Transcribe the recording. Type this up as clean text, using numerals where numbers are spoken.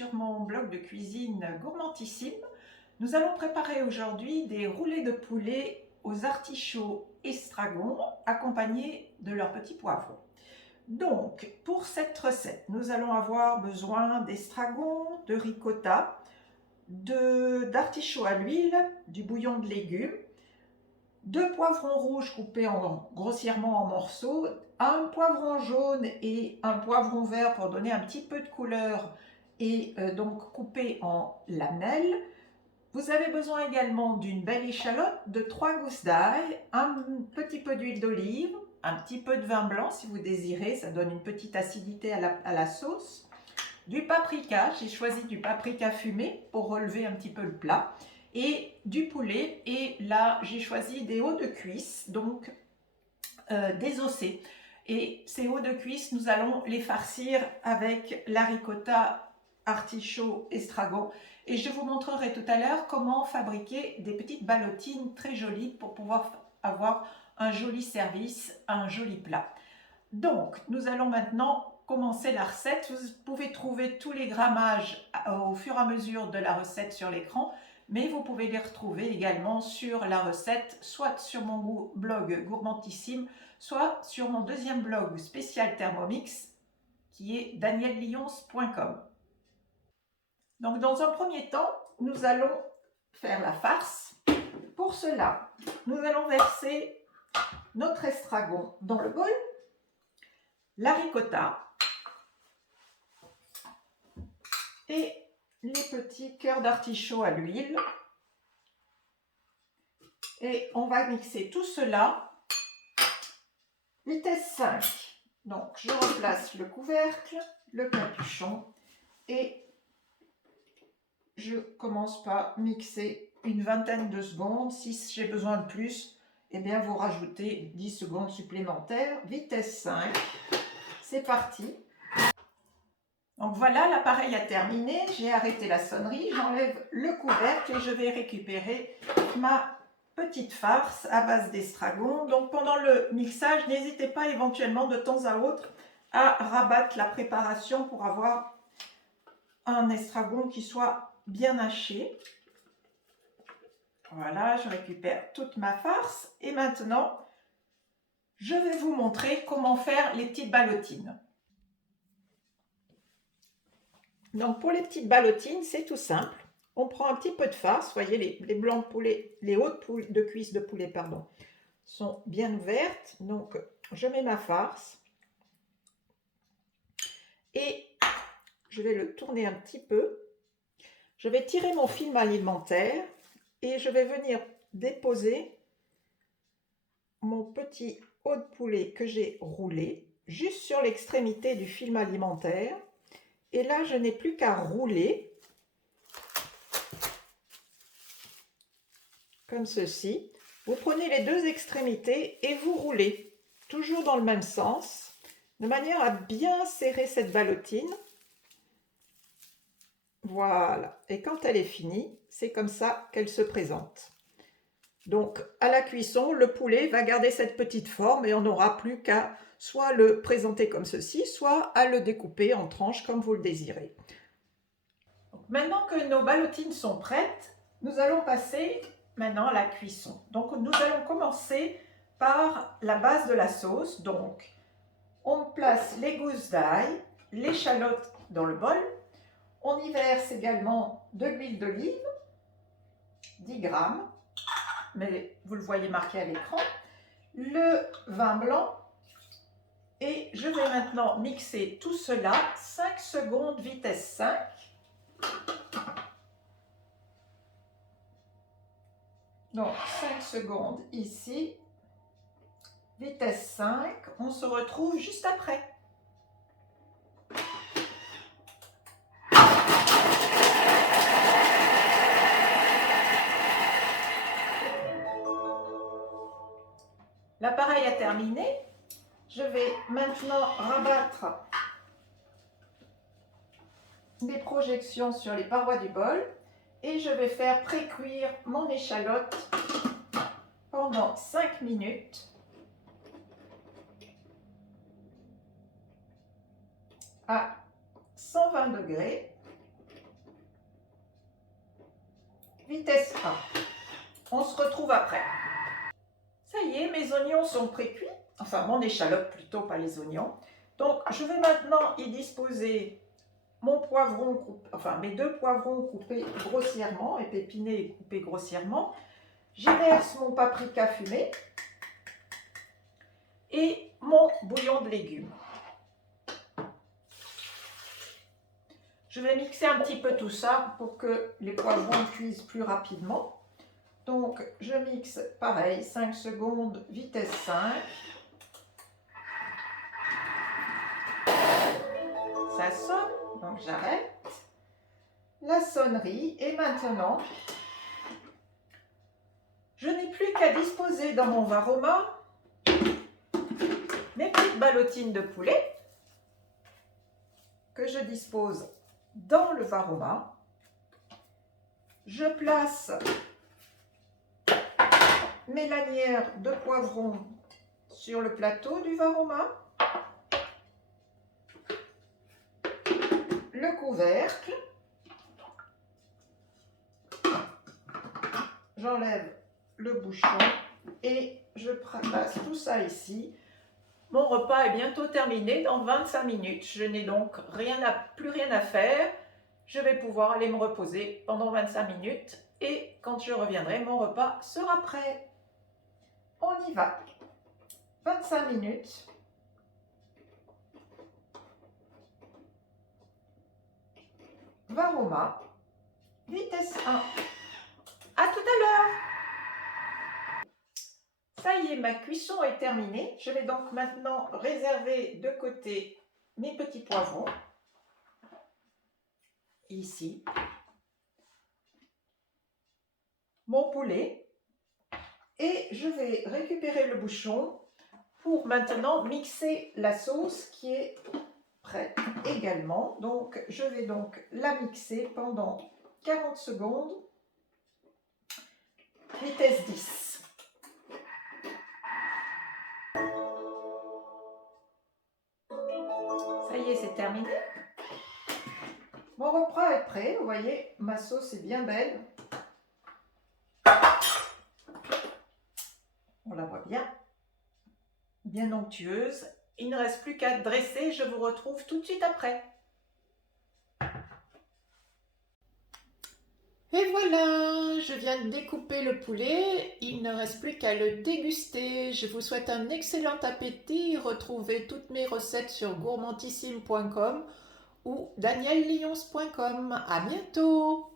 sur mon blog de cuisine Gourmandissime. Nous allons préparer aujourd'hui des roulés de poulet aux artichauts estragon accompagnés de leurs petits poivrons. Donc, pour cette recette, nous allons avoir besoin d'estragon, de ricotta, d'artichauts à l'huile, du bouillon de légumes, 2 poivrons rouges coupés grossièrement en morceaux, un poivron jaune et un poivron vert pour donner un petit peu de couleur et donc coupé en lamelles. Vous avez besoin également d'une belle échalote, de 3 gousses d'ail, un petit peu d'huile d'olive, un petit peu de vin blanc si vous désirez, ça donne une petite acidité à la sauce. Du paprika, j'ai choisi du paprika fumé pour relever un petit peu le plat. Et du poulet, et là j'ai choisi des hauts de cuisse, donc désossés. Et ces hauts de cuisse, nous allons les farcir avec la ricotta, artichaut, estragon. Et je vous montrerai tout à l'heure comment fabriquer des petites ballotines très jolies pour pouvoir avoir un joli service, un joli plat. Donc, nous allons maintenant commencer la recette. Vous pouvez trouver tous les grammages au fur et à mesure de la recette sur l'écran, mais vous pouvez les retrouver également sur la recette, soit sur mon blog Gourmandissime, soit sur mon deuxième blog spécial Thermomix, qui est daniellions.com. Donc, dans un premier temps, nous allons faire la farce. Pour cela, nous allons verser notre estragon dans le bol, la ricotta et les petits cœurs d'artichaut à l'huile. Et on va mixer tout cela, vitesse 5. Donc je replace le couvercle, le capuchon et je commence par mixer une vingtaine de secondes. Si j'ai besoin de plus, eh bien vous rajoutez 10 secondes supplémentaires. Vitesse 5, c'est parti. Donc voilà, l'appareil a terminé, j'ai arrêté la sonnerie, j'enlève le couvercle et je vais récupérer ma petite farce à base d'estragon. Donc pendant le mixage, n'hésitez pas éventuellement de temps à autre à rabattre la préparation pour avoir un estragon qui soit bien haché. Voilà, je récupère toute ma farce et maintenant, je vais vous montrer comment faire les petites ballotines. Donc pour les petites ballotines, c'est tout simple. On prend un petit peu de farce. Vous voyez, les blancs de poulet, les hautes de cuisse de poulet, pardon, sont bien ouvertes. Donc je mets ma farce et je vais le tourner un petit peu. Je vais tirer mon film alimentaire et je vais venir déposer mon petit haut de poulet que j'ai roulé juste sur l'extrémité du film alimentaire. Et là, je n'ai plus qu'à rouler comme ceci. Vous prenez les deux extrémités et vous roulez toujours dans le même sens, de manière à bien serrer cette ballotine. Voilà, et quand elle est finie, c'est comme ça qu'elle se présente. Donc à la cuisson, le poulet va garder cette petite forme et on n'aura plus qu'à soit le présenter comme ceci, soit à le découper en tranches comme vous le désirez. Donc, maintenant que nos ballotines sont prêtes, nous allons passer maintenant à la cuisson. Donc nous allons commencer par la base de la sauce. Donc on place les gousses d'ail, l'échalote dans le bol. On y verse également de l'huile d'olive, 10 grammes, mais vous le voyez marqué à l'écran, le vin blanc, et je vais maintenant mixer tout cela 5 secondes vitesse 5. Donc 5 secondes ici, vitesse 5, on se retrouve juste après. L'appareil a terminé. Je vais maintenant rabattre les projections sur les parois du bol et je vais faire pré-cuire mon échalote pendant 5 minutes à 120 degrés. vitesse 1. On se retrouve après. Ça y est, mes oignons sont pré-cuits. Enfin, mon échalote plutôt, pas les oignons. Donc, je vais maintenant y disposer mon poivron, enfin mes 2 poivrons coupés grossièrement, épépinés et coupés grossièrement. J'y verse mon paprika fumé et mon bouillon de légumes. Je vais mixer un petit peu tout ça pour que les poivrons cuisent plus rapidement. Donc, je mixe pareil, 5 secondes, vitesse 5. Ça sonne, donc j'arrête. La sonnerie, et maintenant, je n'ai plus qu'à disposer dans mon varoma mes petites ballotines de poulet que je dispose dans le varoma. Je place mes lanières de poivrons sur le plateau du varoma, le couvercle, j'enlève le bouchon et je place tout ça ici. Mon repas est bientôt terminé dans 25 minutes. Je n'ai donc plus rien à faire. Je vais pouvoir aller me reposer pendant 25 minutes et quand je reviendrai, mon repas sera prêt. On y va. 25 minutes. Varoma, vitesse 1. À tout à l'heure. Ça y est, ma cuisson est terminée. Je vais donc maintenant réserver de côté mes petits poivrons. Ici. Mon poulet. Et je vais récupérer le bouchon pour maintenant mixer la sauce qui est prête également. Donc, je vais donc la mixer pendant 40 secondes. Vitesse 10. Ça y est, c'est terminé. Mon repas est prêt. Vous voyez, ma sauce est bien belle. On la voit bien onctueuse. Il ne reste plus qu'à dresser. Je vous retrouve tout de suite après. Et voilà, je viens de découper le poulet. Il ne reste plus qu'à le déguster. Je vous souhaite un excellent appétit. Retrouvez toutes mes recettes sur gourmandissime.com ou daniellions.com. À bientôt!